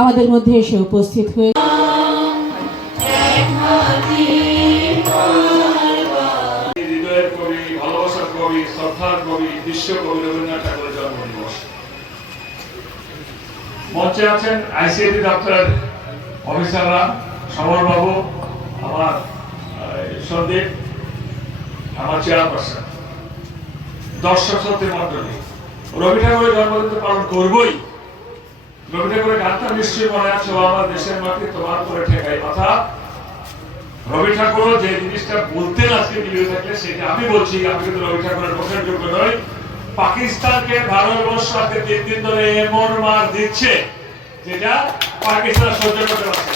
আমাদের মধ্যে এসে উপস্থিত হয়ে হৃদয়ের কবি, ভালোবাসার কবি, শ্রদ্ধার কবি, বিশ্বকবি রবীন্দ্রনাথ ঠাকুরের জন্মদিবস। মঞ্চে আছেন আইসিএডি দপ্তরের অফিসাররা, সমর বাবু, আমার সন্দীপ, আমার চেয়ারপারসন, দর্শক শ্রোতৃ মন্ডলী। রবি ঠাকুরের জন্মদিন তো পালন করবই। রবি ঠাকুরের গানটা নিশ্চয়ই মনে আছে, ও আমার দেশের মাটি তোমার করে ঠেকাই মাথা। রবি ঠাকুর যে জিনিসটা বলতেন আজকে মিলিয়ে থাকলে সেটা আমি বলছি, আমি কিন্তু রবি ঠাকুরের পক্ষের যোগ্য নই। পাকিস্তানকে ভারতবর্ষ আজকে 3 দিন ধরে এমন মার দিচ্ছে যেটা পাকিস্তান সহ্য করতে পারছে।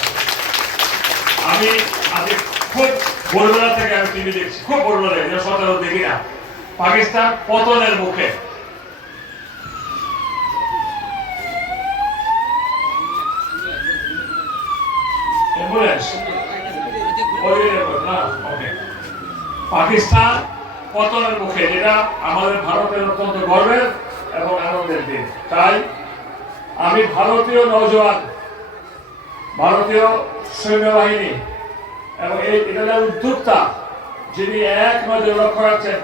আমি আজকে খুব ভোরবেলা থেকে আমি টিভি দেখছি, খুব ভোরবেলা, সচরাচর দেখি না। পাকিস্তান পতনের মুখে। পাকিস্তান পতনের মুখে, যেটা আমাদের ভারতের অত্যন্ত গর্বের এবং আনন্দের দিন। তাই আমি ভারতীয় নৌজওয়ান, ভারতীয় সৈন্যবাহিনী এবং এটা উদ্যোক্তা যিনি এক নজর লক্ষ্য রাখছেন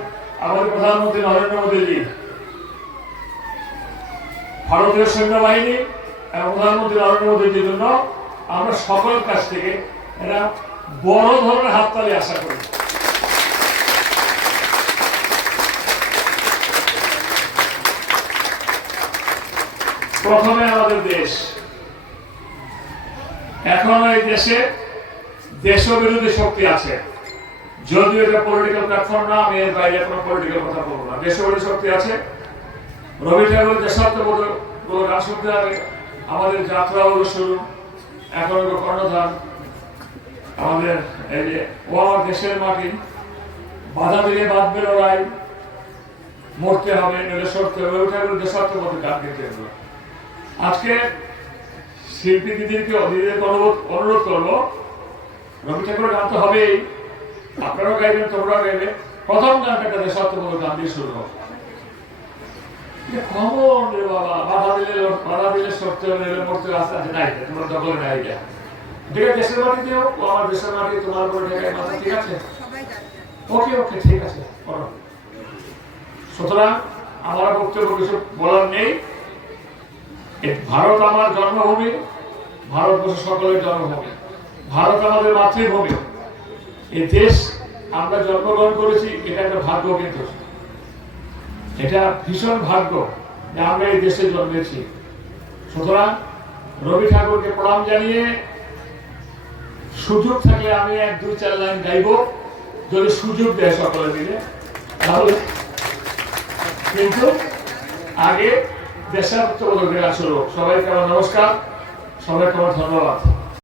আমাদের প্রধানমন্ত্রী নরেন্দ্র মোদীজি, ভারতীয় সৈন্যবাহিনী এবং প্রধানমন্ত্রী নরেন্দ্র মোদীজির জন্য আমরা সকল কাছ থেকে এটা বড় ধরনের হাততালি আশা করি। প্রথমে আমাদের দেশ, এখন এই দেশে দেশবিরোধী শক্তি আছে, যদিও এটা পলিটিক্যাল প্ল্যাটফর্ম না, আমি এর বাইরে কোনো পলিটিক্যাল কথা বলবো না। দেশবিরোধী শক্তি আছে। রবি ঠাকুরের দেশাত্মবোধক গান শুনতে হবে। আমাদের যাত্রা হলো শুরু, এখন হলো কর্ণধার। আমাদের এই যে ও আমার দেশের মাটি, বাধা দিলে বাঁধবে লড়াই, মরতে হবে নইলে সরতে হবে। রবি ঠাকুরের দেশাত্মবোধক গান গেতে হবে। আজকে শিল্পী দিদিকে অনুরোধ করবো, রবি ঠাকুরের গান তো হবেই, আপনারাও গাইবেন, তোমরাও গাইবে। প্রথম গানটা একটা দেশাত্মবোধক গান দিয়ে শুরু হবে। বাধা দিলে সরতে হবে নইলে মরতে হবে, আস্তে আস্তে নাই, তোমরা দখলে নাই। ঠিক আছে, দেশের মাটিতে হোক, ও আমার দেশের মাটি তোমার উপরে ঠেকাই মাথা, ঠিক আছে? ওকে ওকে, ঠিক আছে, করো। সুতরাং আমার বক্তব্য কিছু বলার নেই। ভারত আমার জন্মভূমি, ভারতবর্ষ সকলের জন্মভূমি, ভারত আমাদের মাতৃভূমি। এই দেশ আমরা জন্মগ্রহণ করেছি, এটা একটা ভাগ্য, কিন্তু এটা ভীষণ ভাগ্য যে আমরা এই দেশে জন্মেছি। সুতরাং রবি ঠাকুরকে প্রণাম জানিয়ে, সুযোগ থাকলে আমি 1-2-4 লাইন গাইব, যদি সুযোগ দেয় সকলে মিলে, তাহলে। কিন্তু আগে দেশাত্মবোধক গান শুরু। সবাইকে আমার নমস্কার, সবাইকে আমার ধন্যবাদ।